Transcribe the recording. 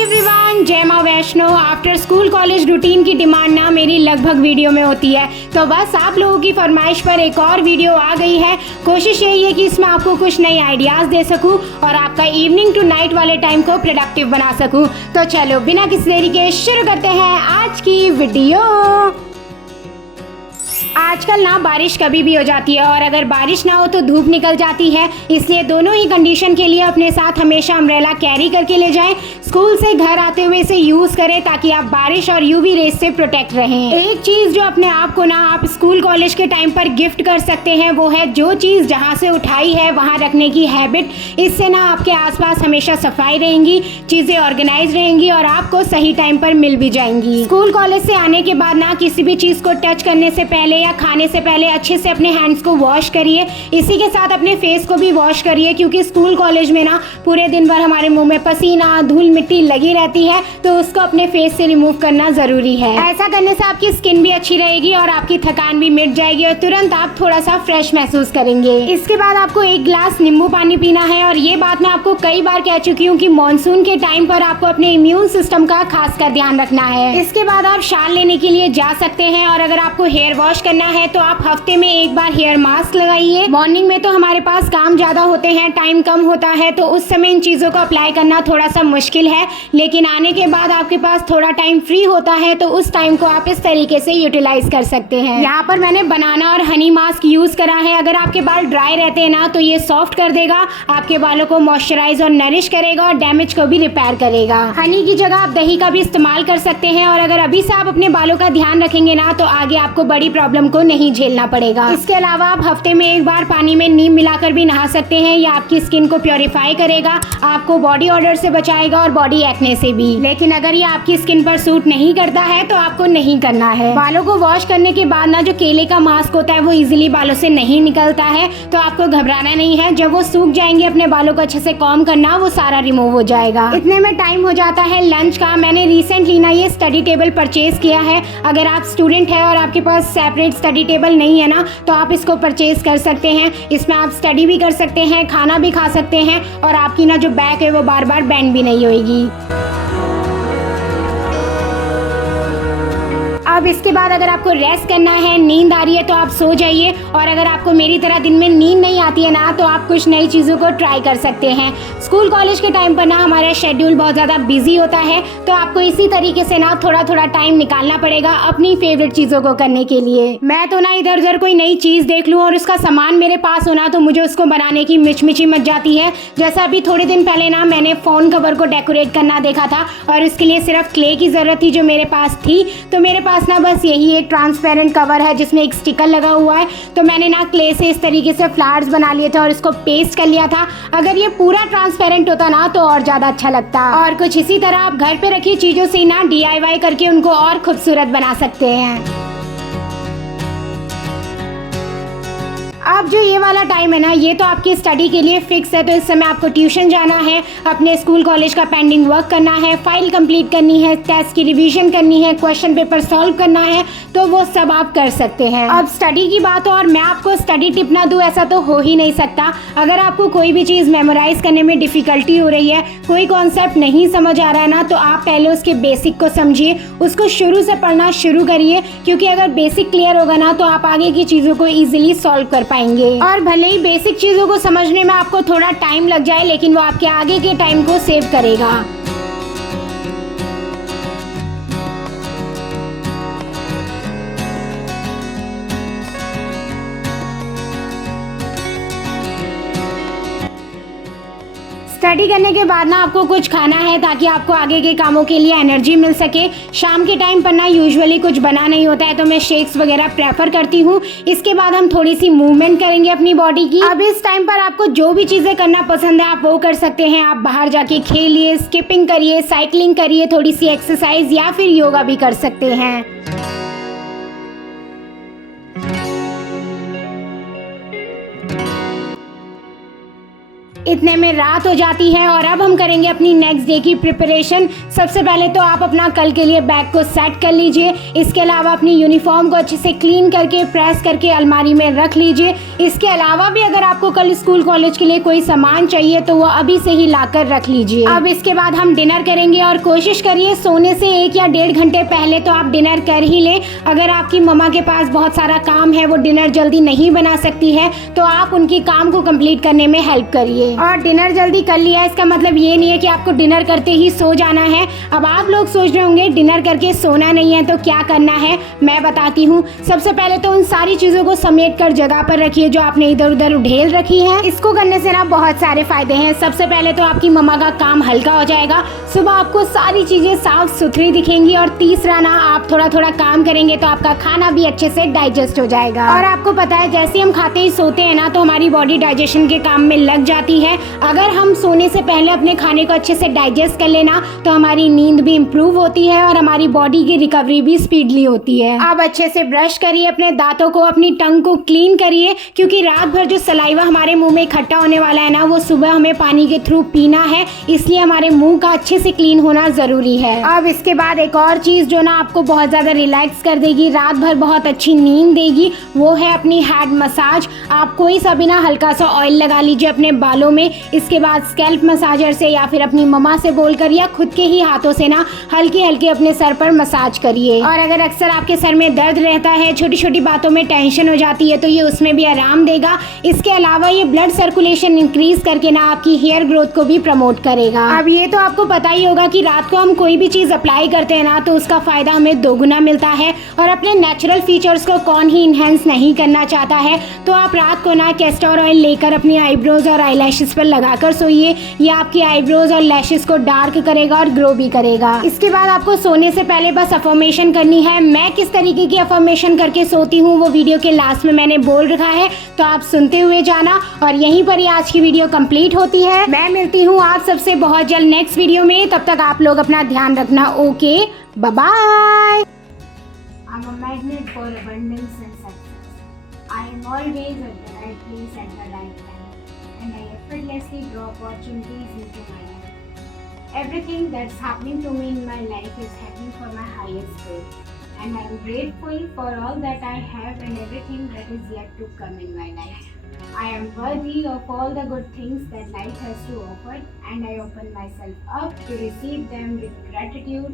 Everyone, जय माँ Vaishno. After school college routine की डिमांड ना मेरी लगभग वीडियो में होती है, तो बस आप लोगों की फरमाइश पर एक और वीडियो आ गई है। कोशिश यही है कि इसमें आपको कुछ नए आइडियाज़ दे सकूं और आपका इवनिंग टू नाइट वाले टाइम को प्रोडक्टिव बना सकूं। तो चलो बिना किसी देरी के शुरू करते हैं आज की वीडियो। आजकल ना बारिश कभी भी हो जाती है और अगर बारिश ना हो तो धूप निकल जाती है, इसलिए दोनों ही कंडीशन के लिए अपने साथ हमेशा अम्ब्रेला कैरी करके ले जाएं। स्कूल से घर आते हुए इसे यूज करें ताकि आप बारिश और यूवी रेस से प्रोटेक्ट रहें। एक चीज जो अपने आप को ना आप स्कूल कॉलेज के टाइम पर गिफ्ट कर सकते हैं वो है जो चीज जहां से उठाई है वहां रखने की हैबिट। इससे ना आपके आसपास हमेशा सफाई रहेंगी, चीजें ऑर्गेनाइज रहेंगी और आपको सही टाइम पर मिल भी जाएंगी। स्कूल कॉलेज से आने के बाद ना किसी भी चीज को टच करने से पहले या खाने से पहले अच्छे से अपने हैंड्स को वॉश करिए। इसी के साथ अपने फेस को भी वॉश करिए, क्योंकि स्कूल कॉलेज में ना पूरे दिन भर हमारे मुंह में पसीना धूल मिट्टी लगी रहती है, तो उसको अपने फेस से रिमूव करना जरूरी है। ऐसा करने से आपकी स्किन भी अच्छी रहेगी और आपकी थकान भी मिट जाएगी और तुरंत आप थोड़ा सा फ्रेश महसूस करेंगे। इसके बाद आपको 1 गिलास नींबू पानी पीना है और ये बात मैं आपको कई बार कह चुकी हूँ कि मानसून के टाइम पर आपको अपने इम्यून सिस्टम का खासकर ध्यान रखना है। इसके बाद आप शाल लेने के लिए जा सकते हैं और अगर आपको हेयर वॉश करना है तो आप हफ्ते में 1 बार हेयर मास्क लगाइए। मॉर्निंग में तो हमारे पास काम ज्यादा होते हैं, टाइम कम होता है, तो उस समय इन चीजों को अप्लाई करना थोड़ा सा मुश्किल है, लेकिन आने के बाद आपके पास थोड़ा टाइम फ्री होता है तो उस टाइम को आप इस तरीके से यूटिलाइज कर सकते हैं। यहाँ पर मैंने बनाना और हनी मास्क यूज करा है। अगर आपके बाल ड्राई रहते हैं ना तो ये सॉफ्ट कर देगा, आपके बालों को मॉइस्चराइज और नरिश करेगा और डैमेज को भी रिपेयर करेगा। हनी की जगह आप दही का भी इस्तेमाल कर सकते हैं और अगर अभी से आप अपने बालों का ध्यान रखेंगे ना तो आगे आपको बड़ी प्रॉब्लम को नहीं झेलना पड़ेगा। इसके अलावा आप हफ्ते में 1 बार पानी में नीम मिलाकर भी नहा सकते हैं। यह आपकी स्किन को प्योरीफाई करेगा, आपको बॉडी ऑर्डर से बचाएगा और बॉडी एक्ने से भी। लेकिन अगर ये आपकी स्किन पर सूट नहीं करता है तो आपको नहीं करना है। बालों को वॉश करने के बाद ना जो केले का मास्क होता है वो इजीली बालों से नहीं निकलता है, तो आपको घबराना नहीं है। जब वो सूख जाएंगे अपने बालों को अच्छे से कॉम्ब करना, वो सारा रिमूव हो जाएगा। इतने में टाइम हो जाता है लंच का। मैंने रिसेंटली ना ये स्टडी टेबल परचेज किया है। अगर आप स्टूडेंट है और आपके पास सेपरेट स्टडी टेबल नहीं है ना तो आप इसको परचेज कर सकते हैं। इसमें आप स्टडी भी कर सकते हैं, खाना भी खा सकते हैं और आपकी ना जो बैक है वो बार बार बेंड भी नहीं होगी। अब इसके बाद अगर आपको रेस्ट करना है, नींद आ रही है तो आप सो जाइए, और अगर आपको मेरी तरह दिन में नींद नहीं आती है ना तो आप कुछ नई चीज़ों को ट्राई कर सकते हैं। स्कूल कॉलेज के टाइम पर ना हमारा शेड्यूल बहुत ज़्यादा बिजी होता है, तो आपको इसी तरीके से ना थोड़ा थोड़ा टाइम निकालना पड़ेगा अपनी फेवरेट चीज़ों को करने के लिए। मैं तो ना इधर उधर कोई नई चीज़ देख लूँ और उसका सामान मेरे पास होना तो मुझे उसको बनाने की मिचमिची मच जाती है। जैसा अभी थोड़े दिन पहले ना मैंने फ़ोन कवर को डेकोरेट करना देखा था और इसके लिए सिर्फ क्ले की ज़रूरत थी जो मेरे पास थी। तो मेरे पास ना बस यही एक ट्रांसपेरेंट कवर है जिसमें एक स्टिकर लगा हुआ है, तो मैंने ना क्ले से इस तरीके से फ्लावर्स बना लिए थे और इसको पेस्ट कर लिया था। अगर ये पूरा ट्रांसपेरेंट होता ना तो और ज़्यादा अच्छा लगता। और कुछ इसी तरह आप घर पे रखी चीज़ों से ना DIY करके उनको और खूबसूरत बना सकते हैं। अब जो ये वाला टाइम है ना ये तो आपकी स्टडी के लिए फिक्स है, तो इस समय आपको ट्यूशन जाना है, अपने स्कूल कॉलेज का पेंडिंग वर्क करना है, फाइल कंप्लीट करनी है, टेस्ट की रिवीजन करनी है, क्वेश्चन पेपर सॉल्व करना है, तो वो सब आप कर सकते हैं। अब स्टडी की बात हो और मैं आपको स्टडी टिप ना दूं ऐसा तो हो ही नहीं सकता। अगर आपको कोई भी चीज़ मेमोराइज करने में डिफिकल्टी हो रही है, कोई कॉन्सेप्ट नहीं समझ आ रहा है ना, तो आप पहले उसके बेसिक को समझिए, उसको शुरू से पढ़ना शुरू करिए, क्योंकि अगर बेसिक क्लियर होगा ना तो आप आगे की चीज़ों को ईजिली सॉल्व कर पाएंगे। और भले ही बेसिक चीजों को समझने में आपको थोड़ा टाइम लग जाए, लेकिन वो आपके आगे के टाइम को सेव करेगा। स्टडी करने के बाद ना आपको कुछ खाना है ताकि आपको आगे के कामों के लिए एनर्जी मिल सके। शाम के टाइम पर ना यूजुअली कुछ बना नहीं होता है तो मैं शेक्स वगैरह प्रेफर करती हूँ। इसके बाद हम थोड़ी सी मूवमेंट करेंगे अपनी बॉडी की। अब इस टाइम पर आपको जो भी चीज़ें करना पसंद है आप वो कर सकते हैं। आप बाहर जाके खेलिए, स्किपिंग करिए, साइकिलिंग करिए, थोड़ी सी एक्सरसाइज या फिर योगा भी कर सकते हैं। इतने में रात हो जाती है और अब हम करेंगे अपनी नेक्स्ट डे की प्रिपरेशन। सबसे पहले तो आप अपना कल के लिए बैग को सेट कर लीजिए। इसके अलावा अपनी यूनिफॉर्म को अच्छे से क्लीन करके प्रेस करके अलमारी में रख लीजिए। इसके अलावा भी अगर आपको कल स्कूल कॉलेज के लिए कोई सामान चाहिए तो वो अभी से ही लाकर रख लीजिए। अब इसके बाद हम डिनर करेंगे और कोशिश करिए सोने से 1 या 1.5 घंटे पहले तो आप डिनर कर ही लें। अगर आपकी मम्मा के पास बहुत सारा काम है, वो डिनर जल्दी नहीं बना सकती है, तो आप उनकी काम को कंप्लीट करने में हेल्प करिए। और डिनर जल्दी कर लिया इसका मतलब ये नहीं है कि आपको डिनर करते ही सो जाना है। अब आप लोग सोच रहे होंगे डिनर करके सोना नहीं है तो क्या करना है, मैं बताती हूँ। सबसे पहले तो उन सारी चीजों को समेट कर जगह पर रखिए जो आपने इधर उधर ढेल रखी है। इसको करने से ना बहुत सारे फायदे हैं। सबसे पहले तो आपकी मम्मा का काम हल्का हो जाएगा, सुबह आपको सारी चीजें साफ सुथरी दिखेंगी। और तीसरा ना, आप थोड़ा थोड़ा काम करेंगे तो आपका खाना भी अच्छे से डाइजेस्ट हो जाएगा। और आपको पता है जैसे हम खाते ही सोते हैं ना तो हमारी बॉडी डाइजेशन के काम में लग जाती है। अगर हम सोने से पहले अपने खाने को अच्छे से डाइजेस्ट कर लेना तो हमारी नींद भी इम्प्रूव होती है और हमारी बॉडी की रिकवरी भी स्पीडली होती है। अब अच्छे से ब्रश करिए अपने दांतों को, अपनी टंग को क्लीन करिए, क्योंकि रात भर जो सलाइवा हमारे मुंह में इकट्ठा होने वाला है ना, वो सुबह हमें पानी के थ्रू पीना है, इसलिए हमारे मुंह का अच्छे से क्लीन होना जरूरी है। अब इसके बाद एक और चीज जो ना आपको बहुत ज्यादा रिलैक्स कर देगी, रात भर बहुत अच्छी नींद देगी, वो है अपनी हेड मसाज। आप कोई सा भी ना हल्का सा ऑयल लगा लीजिए अपने बालों में। इसके बाद स्कैल्प मसाजर से या फिर अपनी मम्मा से बोलकर या खुद के ही हाथों से ना हल्के हल्के अपने सर पर मसाज करिए। और अगर अक्सर आपके सर में दर्द रहता है, छोटी छोटी बातों में टेंशन हो जाती है, तो ये उसमें भी आराम देगा। इसके अलावा ये ब्लड सर्कुलेशन इंक्रीज करके ना आपकी हेयर ग्रोथ को भी प्रमोट करेगा। अब ये तो आपको पता ही होगा कि रात को हम कोई भी चीज अप्लाई करते हैं ना तो उसका फायदा हमें दोगुना मिलता है। और अपने नेचुरल फीचर्स को कौन ही इनहेंस नहीं करना चाहता है। तो आप रात को ना कैस्टर ऑयल लेकर अपनी आईब्रोज और आईलैशेस पर लगाकर सोइए। ये आपकी आईब्रोज और लैशेस को डार्क करेगा और ग्रो भी करेगा। इसके बाद आपको सोने से पहले बस अफर्मेशन करनी है। मैं किस तरीके की अफर्मेशन करके सोती हूँ वो वीडियो के लास्ट में मैंने बोल रखा है, तो आप सुनते हुए जाना। और यहीं पर ही आज की वीडियो कंप्लीट होती है। मैं मिलती हूँ आप सबसे बहुत जल्द नेक्स्ट वीडियो में। तब तक आप लोग अपना ध्यान रखना। Okay, bye bye. I'm a magnet for abundance and success. I am always at the right place at the right time, and I effortlessly draw opportunities into my life. Everything that's happening to me in my life is happening for my highest good, and I am grateful for all that I have and everything that is yet to come in my life. I am worthy of all the good things that life has to offer, and I open myself up to receive them with gratitude.